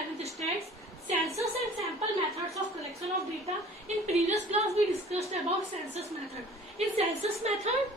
11th standards, census and sample methods of collection of data. In previous class we discussed about census method. In census method,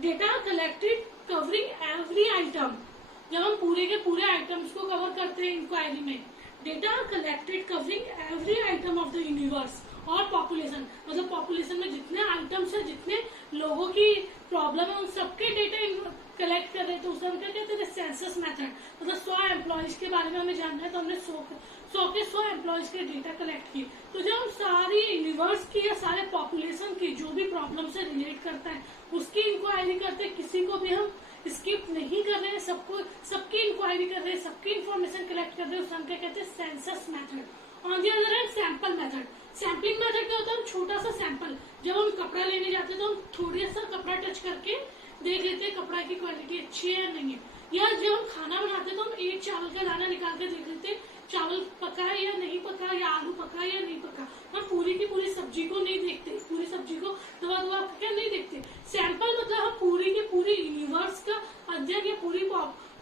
data collected covering every item. जब हम पूरे के पूरे items को cover करते हैं inquiry में, data collected covering every item of the universe और पॉपुलेशन, मतलब पॉपुलेशन में जितने आइटम्स है, जितने लोगों की प्रॉब्लम है, उन सबके डेटा कलेक्ट कर रहे, तो उसे हम क्या कहते हैं सेंसस मेथड. मतलब 100 एम्प्लॉयज के बारे में हमें जानना है तो हमने 100 एम्प्लॉयज के डेटा कलेक्ट किए. तो जब हम सारी यूनिवर्स की या सारे पॉपुलेशन की जो भी प्रॉब्लम से रिलेट करता है उसकी इंक्वायरी करते हैं, किसी को भी हम स्किप नहीं कर रहे हैं, सबकी इंक्वायरी कर रहे हैं, सबकी इन्फॉर्मेशन कलेक्ट कर रहे हैं, उसे हम क्या कहते हैं census method. On the other hand sample method. Sampling method क्या होता है, हम छोटा सा सैंपल, जब हम कपड़ा लेने जाते हैं तो हम थोड़ा सा कपड़ा टच करके देख लेते हैं कपड़ा की क्वालिटी अच्छी है या नहीं है. या जब हम खाना बनाते हैं तो हम एक चावल का दाना निकाल के देख लेते हैं चावल पका है या नहीं पका, या आलू पका है या नहीं पका. हम पूरी की पूरी सब्जी को नहीं देखते, पूरी सब्जी को दबा दबा क्या नहीं देखते. सैंपल मतलब हम पूरी की पूरी यूनिवर्स का अध्ययन या पूरी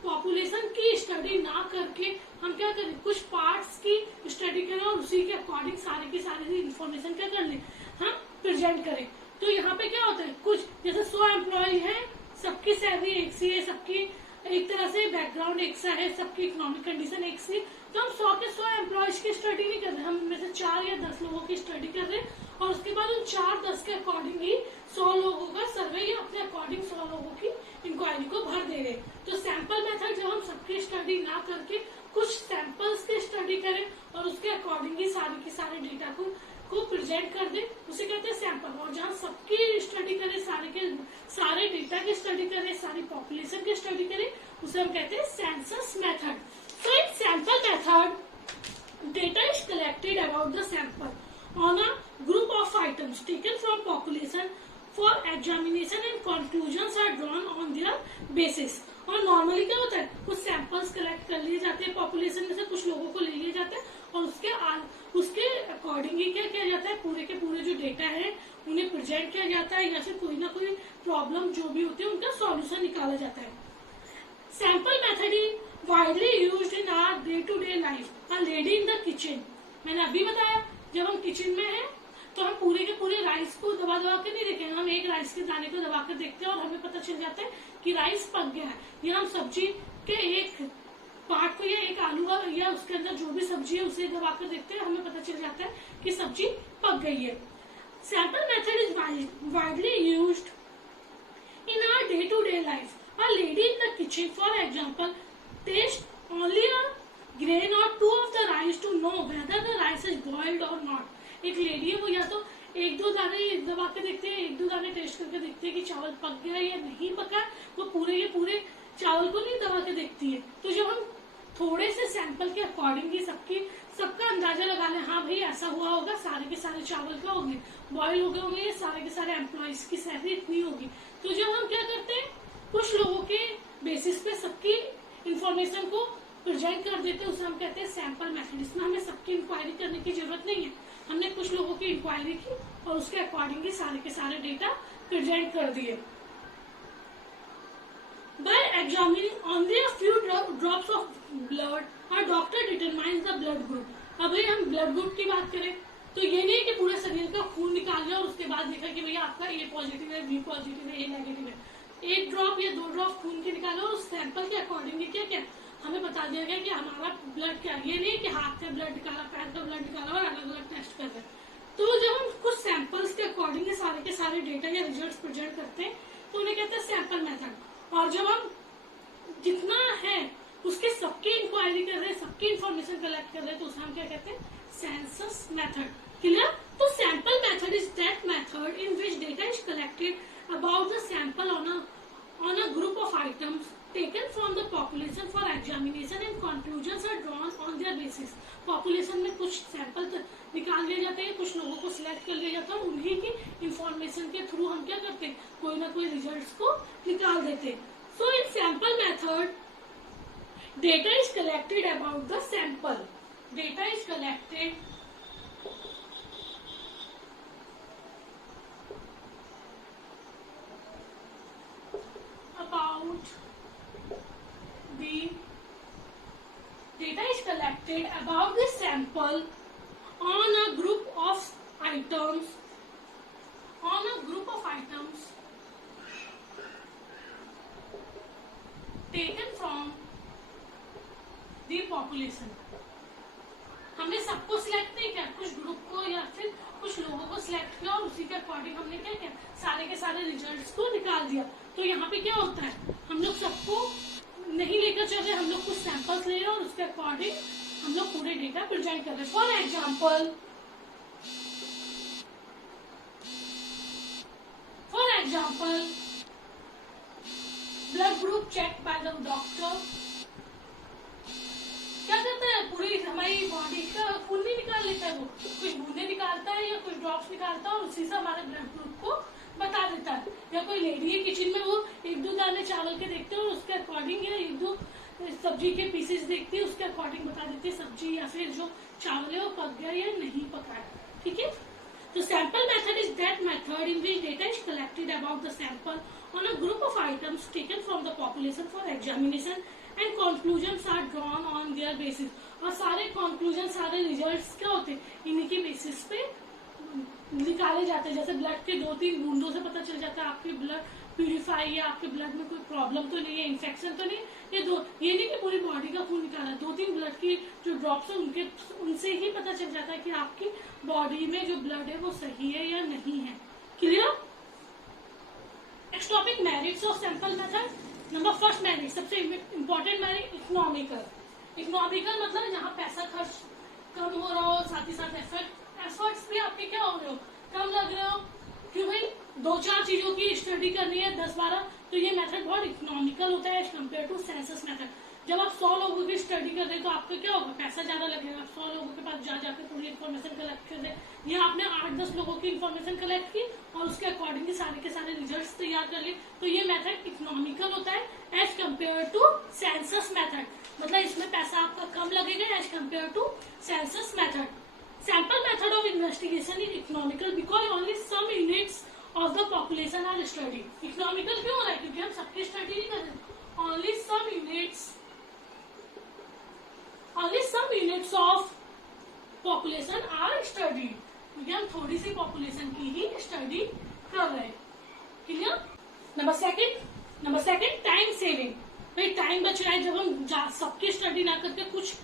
पॉपुलेशन की स्टडी ना करके हम क्या करें, कुछ पार्ट्स की स्टडी करें और उसी के अकॉर्डिंग सारी की सारी इन्फॉर्मेशन क्या कर लें, हम प्रेजेंट करें. तो यहाँ पे क्या होता है, कुछ जैसे 100 एम्प्लॉय है, सबकी सैलरी एक सी है, सबकी एक तरह से बैकग्राउंड एक सा है, सबकी इकोनॉमिक कंडीशन एक सी, तो हम 100 के 100 एम्प्लॉयज की स्टडी नहीं कर रहे, हम में से 4 या 10 लोगों की स्टडी कर रहे हैं और उसके बाद उन 4-10 के अकॉर्डिंग ही 100 लोगों का सर्वे या अपने अकॉर्डिंग 100 लोगों की इंक्वायरी को भर दे रहे. तो सैंपल मेथड जब हम सबकी स्टडी ना करके कुछ सैंपल्स की स्टडी करें और उसके अकॉर्डिंग ही सारी की सारे डेटा को प्रेजेंट कर दे, उसे कहते हैं सैंपल. और जहाँ सबकी स्टडी करें, सारे डेटा की स्टडी करें, सारी पॉपुलेशन की स्टडी करें, उसे हम कहते हैं census method. So in sample method, data is collected about the sample on a group of items taken from population for examination and conclusions are drawn on their basis. और normally क्या होता है, कुछ सैंपल्स कलेक्ट कर लिए जाते हैं population में से, कुछ लोगों को ले लिए जाते हैं और उसके अकॉर्डिंग ही क्या किया जाता है, पूरे के पूरे जो डेटा है उन्हें प्रेजेंट किया जाता है या फिर कोई ना कोई प्रॉब्लम जो भी होती है उनका सॉल्यूशन निकाला जाता है. Sample method is widely used in our day-to-day life. A lady in the kitchen. मैंने अभी बताया जब हम किचन में हैं तो हम पूरे के पूरे राइस को दबा दबा के नहीं देखेंगे, हम एक राइस के दाने को दबा कर देखते हैं और हमें पता चल जाता है कि राइस पक गया है. या हम सब्जी के एक पार्ट को या एक आलू या उसके अंदर जो भी सब्जी है उसे दबा कर देखते हैं, हमें पता चल जाता है कि सब्जी पक गई है. Sample method is widely used in our day to day life. A lady in the kitchen, for example, taste only a grain or two of the rice to know whether the rice is boiled or not. एक lady है वो या तो एक दो दाने दबा के देखते हैं, एक दो दाने टेस्ट करके देखते हैं कि चावल पक गया या नहीं पका, वो पूरे के पूरे चावल को नहीं दबा के देखती है. तो जब हम थोड़े से सैंपल के अकॉर्डिंग ही सबका अंदाजा लगा लें, हाँ भाई ऐसा हुआ होगा, सारे के सारे चावल क्या होंगे, बॉयल हो गए होंगे, सारे के सारे एम्प्लॉयज की सैलरी इतनी होगी. तो जब हम क्या करते हैं, कुछ लोगों के बेसिस पे सबकी इंफॉर्मेशन को प्रेजेंट कर देते हैं, उसे हम कहते हैं सैंपल मेथड. इसमें हमें सबकी इंक्वायरी करने की जरूरत नहीं है, हमने कुछ लोगों की इंक्वायरी की और उसके अकॉर्डिंग ही सारे के सारे डेटा प्रेजेंट कर दिए. By examining only a few drops of blood, a doctor determines the blood group. अब भाई हम ब्लड ग्रुप की बात करें तो ये नहीं कि पूरे शरीर का खून निकाल लिया और उसके बाद देखा कि भैया आपका ए पॉजिटिव है, बी पॉजिटिव है, ए नेगेटिव है. एक ड्रॉप या 2 ड्रॉप खून के निकाला और उस सैंपल के अकॉर्डिंग क्या क्या हमें बता दिया गया कि हमारा ब्लड क्या. ये नहीं कि हाथ का ब्लड निकाला, पैर का ब्लड निकाला और अलग अलग टेस्ट कर रहे हैं. तो जब हम कुछ सैंपल्स के अकॉर्डिंग सारे के सारे डेटा या रिजल्ट्स प्रेजेंट करते हैं तो उन्हें कहते हैं सैंपल मेथड. और जब हम जितना है उसके सबकी इंक्वायरी कर रहे हैं, सबकी इंफॉर्मेशन कलेक्ट कर रहे हैं, तो उसे हम क्या कहते हैं सेंसस मेथड. क्लियर. तो sample method is that method in which data is collected about the sample on a group of items taken from the population for examination and conclusions are drawn on their basis. Population में कुछ sample निकाल लिए जाते हैं, कुछ लोगों को select कर लिया जाता है और उन्हीं की इंफॉर्मेशन के थ्रू हम क्या करते हैं, कोई ना कोई रिजल्ट्स को निकाल देते हैं. So in sample method, data is collected about the sample. Data is collected about the data is collected about the sample on a group of items taken from the population. हमने सबको select नहीं किया, कुछ group को या फिर कुछ लोगों को सिलेक्ट किया और उसी के अकॉर्डिंग हमने क्या किया, सारे के सारे रिजल्ट्स को निकाल दिया. तो यहाँ पे क्या होता है, हम लोग सबको नहीं लेकर चल रहे, हम लोग कुछ सैंपल्स ले रहे हैं और उसके अकॉर्डिंग हम लोग पूरे डेटा प्रेजेंट कर रहे हैं. For example blood group check by the doctor. क्या करता है, पूरी हमारी बॉडी का खून नहीं निकाल लेता है, वो कुछ बूंदे निकालता है या कुछ ड्रॉप्स निकालता है और उसी से हमारे ब्लड ग्रुप को बता देता है. या कोई लेडी है किचन में, वो एक दो दाने चावल के देखते हैं और उसके अकॉर्डिंग या एक दो सब्जी के पीसेस देखती है, उसके अकॉर्डिंग बता देती है सब्जी या फिर जो चावल है वो पक गया या नहीं पका है. ठीक है. तो sample method is that method in which data is collected about the sample on a group of items taken from the population for examination and conclusions are drawn on their basis. और सारे conclusion, सारे results क्या होते हैं, इन्हीं के basis पे निकाले जाते हैं. जैसे ब्लड के 2-3 बूंदों से पता चल जाता है आपके ब्लड प्यूरिफाई या आपके ब्लड में कोई प्रॉब्लम तो नहीं है, इन्फेक्शन तो नहीं. ये नहीं कि पूरी बॉडी का खून निकाला, 2-3 ब्लड की जो ड्रॉप्स है उनसे ही पता चल जाता है कि आपकी बॉडी में जो ब्लड है वो सही है या नहीं है. Clear. Next topic, merits of sample method. Number first merit, सबसे इम्पोर्टेंट मेरिट इकोनॉमिकल. इकोनॉमिकल मतलब जहाँ पैसा खर्च कम हो रहा हो, साथ ही साथ एफर्ट्स भी आपके क्या हो रहे हो, कम लग रहे हो. क्यों भाई, 2-4 चीजों की स्टडी करनी है, 10-12, तो ये मेथड बहुत इकोनॉमिकल होता है as compare to census method. जब आप 100 लोगों की स्टडी कर रहे हैं तो आपका क्या होगा, पैसा ज्यादा लगेगा. आप 100 लोगों के पास जाकर पूरी इन्फॉर्मेशन कलेक्ट कर रहे हैं. यहाँ आपने 8-10 लोगों की इन्फॉर्मेशन कलेक्ट की और उसके अकॉर्डिंग सारे के सारे रिजल्ट्स तैयार कर लिए. तो ये मेथड इकोनॉमिकल होता है as compare to census method. मतलब इसमें पैसा आपका कम लगेगा as compare to census method. Sample method of investigation is economical because only some units of the population are study. Economical क्यों हो रहा है, क्योंकि हम सबकी स्टडी नहीं कर रहे. Only some units of population are studied. क्योंकि हम थोड़ी सी पॉपुलेशन की ही स्टडी कर रहे हैं. Clear. Number second time saving. भाई टाइम बच रहा है जब हम सबकी स्टडी ना करके कुछ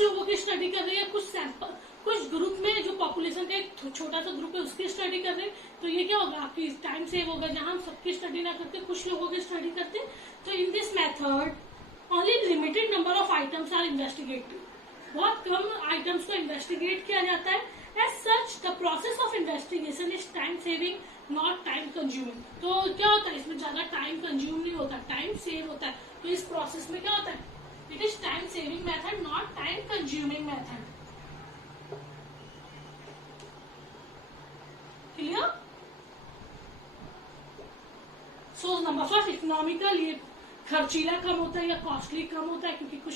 लोगों की स्टडी कर रहे हैं, कुछ ग्रुप में जो पॉपुलेशन का एक छोटा सा ग्रुप है उसकी स्टडी कर रहे हैं. तो ये क्या होगा, आपकी टाइम सेव होगा. जहां हम सबकी स्टडी ना करके कुछ लोगों की स्टडी करते हैं. तो in this method only limited number of items are investigated. बहुत कम आइटम्स को इन्वेस्टिगेट किया जाता है. As such the process of investigation is time saving not time consuming. तो क्या होता है, इसमें ज्यादा टाइम कंज्यूम नहीं होता, टाइम सेव होता है. तो इस प्रोसेस में क्या होता है, it is time saving method not time consuming method. Clear. So number first economical, ये खर्चीला कम होता है या कॉस्टली कम होता है क्योंकि कुछ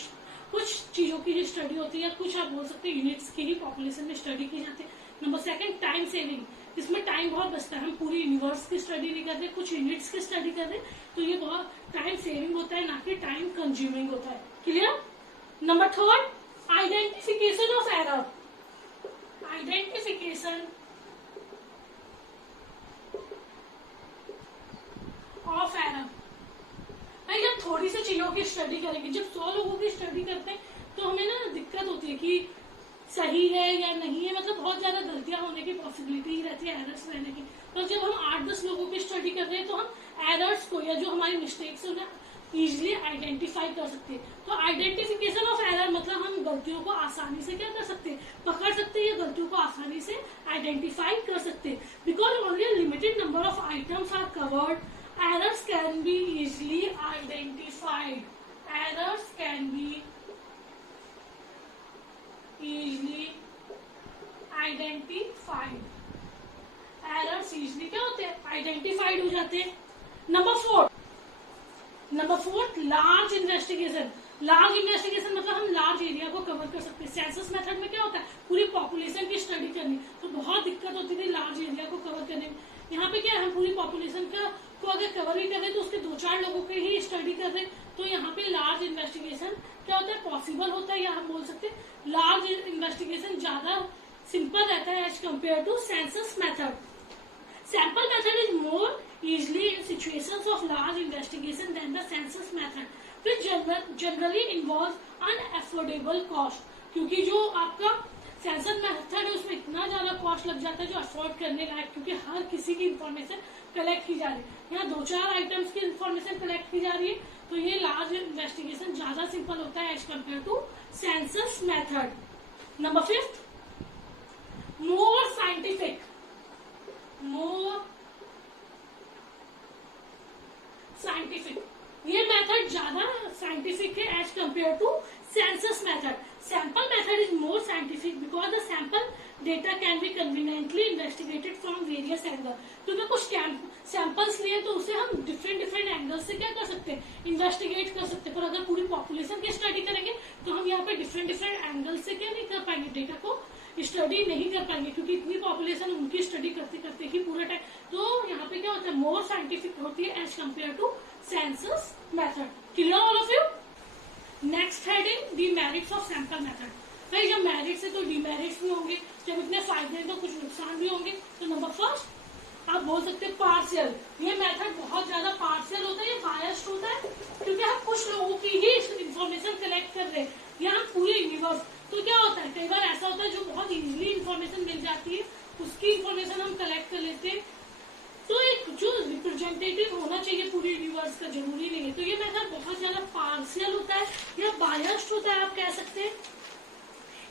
चीजों की जो स्टडी होती है, कुछ आप बोल सकते हैं यूनिट्स की ही पॉपुलेशन में स्टडी की जाती है. Number second time saving. इसमें टाइम बहुत बचता है, हम पूरी यूनिवर्स की स्टडी नहीं करते, कुछ यूनिट्स की स्टडी कर रहे. तो ये बहुत टाइम सेविंग होता है, ना कि टाइम कंज्यूमिंग होता है. Clear. Number third identification of error. Identification of error. भाई जब थोड़ी सी चीजों की स्टडी करेंगे, जब 100 लोगों की स्टडी करते हैं तो हमें ना दिक्कत होती है कि सही है या नहीं है. मतलब बहुत ज्यादा गलतियां होने की पॉसिबिलिटी रहती है, एरर्स रहने की. तो जब हम 8-10 लोगों की स्टडी कर रहे हैं तो हम एरर्स को या जो हमारी मिस्टेक्स है उन्हें इजिली आइडेंटिफाई कर सकते हैं. तो आइडेंटिफिकेशन ऑफ एरर मतलब हम गलतियों को आसानी से क्या कर सकते हैं, पकड़ सकते हैं, या गलतियों को आसानी से आइडेंटिफाई कर सकते हैं. Because only limited number of items are covered, errors can be easily identified. Errors can be easily identified. Errors easily क्या होते हैं, आइडेंटिफाइड हो जाते हैं. Number fourth large investigation. Large investigation मतलब हम लार्ज एरिया को कवर कर सकते हैं. सेंसस मेथड में क्या होता है, पूरी पॉपुलेशन की स्टडी करनी, तो बहुत दिक्कत होती थी लार्ज एरिया को कवर करने में. यहाँ पे क्या है, हम पूरी पॉपुलेशन को अगर कवर भी कर रहे हैं तो उसके 2-4 लोगों की ही स्टडी कर रहे हैं. तो यहाँ पे लार्ज इन्वेस्टिगेशन क्या होता है, पॉसिबल होता है, या हम बोल सकते हैं लार्ज इन्वेस्टिगेशन ज्यादा सिंपल रहता है as compare to census method. Sample method is more easily in situations of large investigation than the census method, which generally involves unaffordable cost. क्योंकि जो आपका सेंसस मेथड है उसमें इतना ज्यादा कॉस्ट लग जाता है जो अफोर्ड करने लायक, क्योंकि हर किसी की इंफॉर्मेशन कलेक्ट की जा रही है. यहाँ 2-4 आइटम्स की इंफॉर्मेशन कलेक्ट की जा रही है, तो ये लार्ज इन्वेस्टिगेशन ज्यादा सिंपल होता है as compare to census method. Number 5, more scientific. ये मेथड ज्यादा साइंटिफिक है as compare to census method. Sample method is more scientific because the sample data can be conveniently investigated from various angle. क्योंकि कुछ samples लिए तो उसे हम different angle से क्या कर सकते हैं, इन्वेस्टिगेट कर सकते हैं. पर अगर पूरी पॉपुलेशन की स्टडी करेंगे तो हम यहाँ पे डिफरेंट एंगल से क्या नहीं कर पाएंगे, डेटा को स्टडी नहीं कर पाएंगे, क्योंकि इतनी पॉपुलेशन उनकी स्टडी करते करते ही पूरा टाइम. तो यहाँ पे क्या होता है, मोर साइंटिफिक होती है as compare to census method. Clear all of you. Next heading, demerits of sample method. भाई जब मेरिट्स है तो डीमेरिट्स भी होंगे, जब इतने फायदे हैं तो कुछ नुकसान भी होंगे. तो नंबर फर्स्ट आप बोल सकते हैं पार्शियल. ये मेथड बहुत ज्यादा पार्शियल होता है, ये बायस्ड होता है, क्योंकि हम कुछ लोगों की ही इंफॉर्मेशन कलेक्ट कर रहे हैं, या हम पूरे यूनिवर्स. तो क्या होता है, कई बार ऐसा होता है जो बहुत इजीली इंफॉर्मेशन मिल जाती है उसकी इंफॉर्मेशन हम कलेक्ट कर लेते हैं. तो एक जो रिप्रेजेंटेटिव होना चाहिए पूरे यूनिवर्स का जरूरी नहीं है. तो ये मेथड बहुत ज्यादा पार्शियल होता है या बायस्ड होता है, आप कह सकते हैं.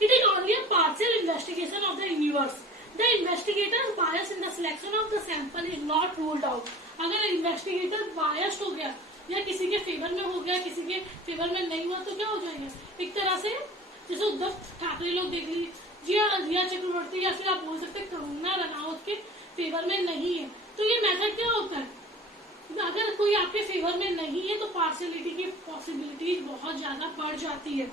It is only a partial investigation of the universe. The investigator bias in the selection of the sample is not ruled out. अगर इन्वेस्टिगेटर बायस्ड हो गया या किसी के फेवर में हो गया, किसी के फेवर में नहीं हुआ, तो क्या हो जाएगा, एक तरह से जैसे उद्धव ठाकरे लोग देख लीजिए, रिया चक्रवर्ती, या फिर आप बोल सकते हैं कंगना रनावत के फेवर में नहीं है. तो ये मेथड क्या होता है, अगर कोई आपके फेवर में नहीं है तो पार्शियलिटी की पॉसिबिलिटीज बहुत ज्यादा बढ़ जाती है.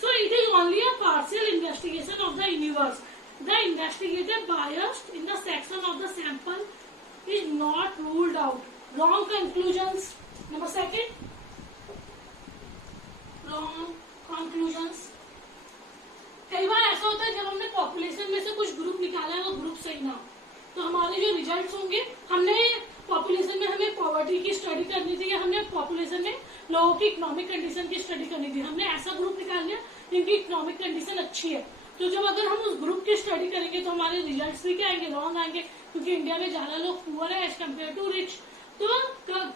So it is only a partial investigation of the universe. The investigator biased in the section of the sample is not ruled out. Wrong conclusions. Number 2, wrong conclusions. कई बार ऐसा होता है जब हमने पॉपुलेशन में से कुछ ग्रुप निकाला है वो ग्रुप सही ना हो, तो हमारे जो रिजल्ट्स होंगे, हमने पॉपुलेशन में हमें पॉवर्टी की स्टडी करनी थी, या हमने पॉपुलेशन में लोगों की इकोनॉमिक कंडीशन की स्टडी करनी थी, हमने ऐसा ग्रुप निकाल लिया जिनकी इकोनॉमिक कंडीशन अच्छी है. तो जब अगर हम उस ग्रुप की स्टडी करेंगे तो हमारे रिजल्ट्स भी क्या आएंगे, रॉन्ग आएंगे, क्योंकि इंडिया में ज्यादा लोग पुअर है एज कम्पेयर टू रिच. तो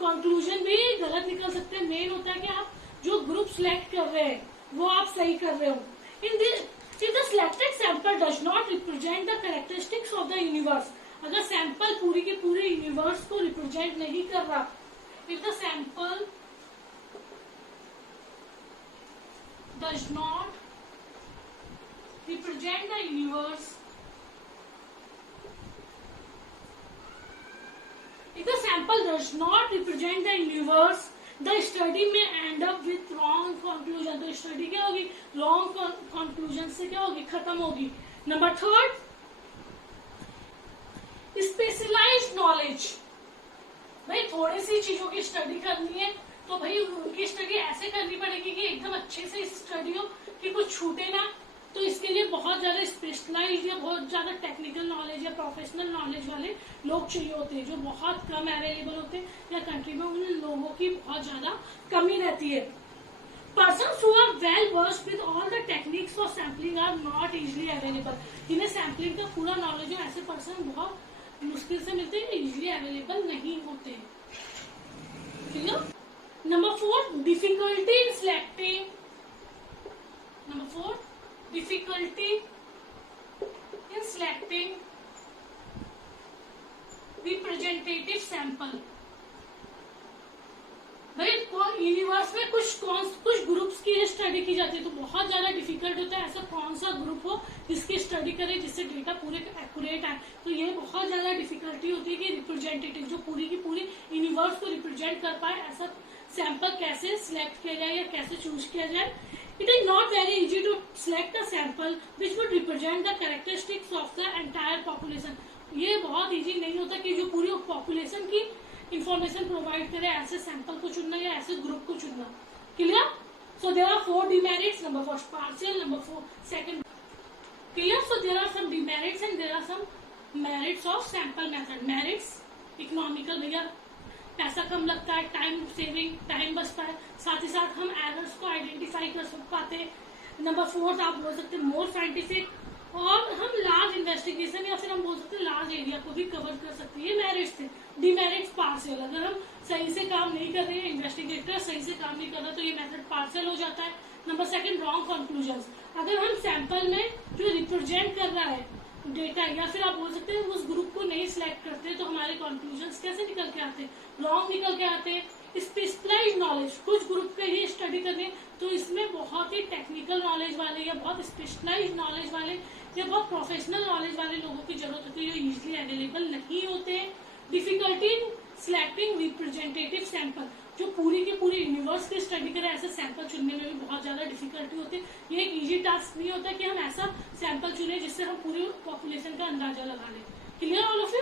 कंक्लूजन भी गलत निकल सकते हैं. मेन होता है कि आप जो ग्रुप सिलेक्ट कर रहे हैं वो आप सही कर रहे हो. In this if the selected sample does not represent the characteristics of the universe, अगर सैंपल पूरी के पूरे यूनिवर्स को रिप्रेजेंट नहीं कर रहा, if the sample does not represent the universe, if the sample does not represent the universe, the study may end up with wrong conclusion. तो study क्या होगी, रॉन्ग कंक्लूजन से क्या होगी, खत्म होगी. Number 3, specialised knowledge. भाई थोड़ी सी चीजों की स्टडी करनी है तो भाई उनकी स्टडी ऐसे करनी पड़ेगी कि एकदम अच्छे से स्टडी हो कि कुछ छूटे ना. तो इसके लिए बहुत ज्यादा स्पेशलाइज्ड या बहुत ज्यादा टेक्निकल नॉलेज या प्रोफेशनल नॉलेज वाले लोग चाहिए होते हैं, जो बहुत कम अवेलेबल होते हैं, या कंट्री में उन लोगों की बहुत ज्यादा कमी रहती है. Persons who are well versed with all the techniques for sampling are not easily available. जिन्हें सैम्पलिंग का पूरा नॉलेज है, ऐसे पर्सन बहुत मुश्किल से मिलते हैं, इजीली अवेलेबल नहीं होते हैं. ठीक है. Number 4, difficulty in selecting. Number 4, difficulty in selecting representative sample. भाई यूनिवर्स में कुछ ग्रुप्स की स्टडी की जाती है तो बहुत ज्यादा डिफिकल्ट होता है ऐसा कौन सा ग्रुप हो जिसकी स्टडी करे जिससे डेटा पूरे एक्यूरेट आए. तो ये बहुत ज्यादा डिफिकल्टी होती है कि रिप्रेजेंटेटिव जो पूरी की पूरी यूनिवर्स को रिप्रेजेंट कर पाए, ऐसा सैंपल कैसे सिलेक्ट किया जाए या कैसे चूज किया जाए. It is not very easy to select a sample which would represent the characteristics of the entire population. ये बहुत इजी नहीं होता कि जो पूरी पॉपुलेशन की इंफॉर्मेशन प्रोवाइड करे ऐसे सैंपल को चुनना या ऐसे ग्रुप को चुनना. Clear? So there are 4 demerits. Number first partial, number 4 second. Clear? So there are some demerits and there are some merits of sample method. Merits economical, भैया पैसा कम लगता है, टाइम सेविंग, टाइम बचता है, साथ ही साथ हम एरर्स को आइडेंटिफाई कर पाते हैं. नंबर 4 आप बोल सकते हैं मोर साइंटिफिक, और हम लार्ज इन्वेस्टिगेशन या फिर हम बोल सकते हैं लार्ज एरिया को भी कवर कर सकते हैं. ये मेरिट्स थे. डिमेरिट्स पार्शियल, अगर हम सही से काम नहीं कर रहे हैं, इन्वेस्टिगेटर सही से काम नहीं कर रहा तो ये मेथड पार्शियल हो जाता है. नंबर सेकंड रॉन्ग कंक्लूजन्स, अगर हम सैंपल में जो रिप्रेजेंट कर रहा है डेटा या फिर आप बोल सकते हैं उस ग्रुप को नहीं सिलेक्ट करते तो हमारे कंक्लूजन्स कैसे निकल के आते हैं, रॉन्ग निकल के आते हैं. स्पेशलाइज्ड नॉलेज, कुछ ग्रुप के ही स्टडी करने तो इसमें बहुत ही टेक्निकल नॉलेज वाले या बहुत स्पेशलाइज्ड नॉलेज वाले या बहुत प्रोफेशनल नॉलेज वाले लोगों की जरूरत होती है जो इजीली अवेलेबल नहीं होते हैं. Difficulty in selecting representative sample, जो पूरी की पूरी यूनिवर्स की स्टडी करें ऐसे सैंपल चुनने में भी बहुत ज्यादा डिफिकल्टी होती है. ये एक इजी टास्क नहीं होता कि हम ऐसा सैंपल चुने जिससे हम पूरी पॉपुलेशन का अंदाजा लगा लें. Clear all of you?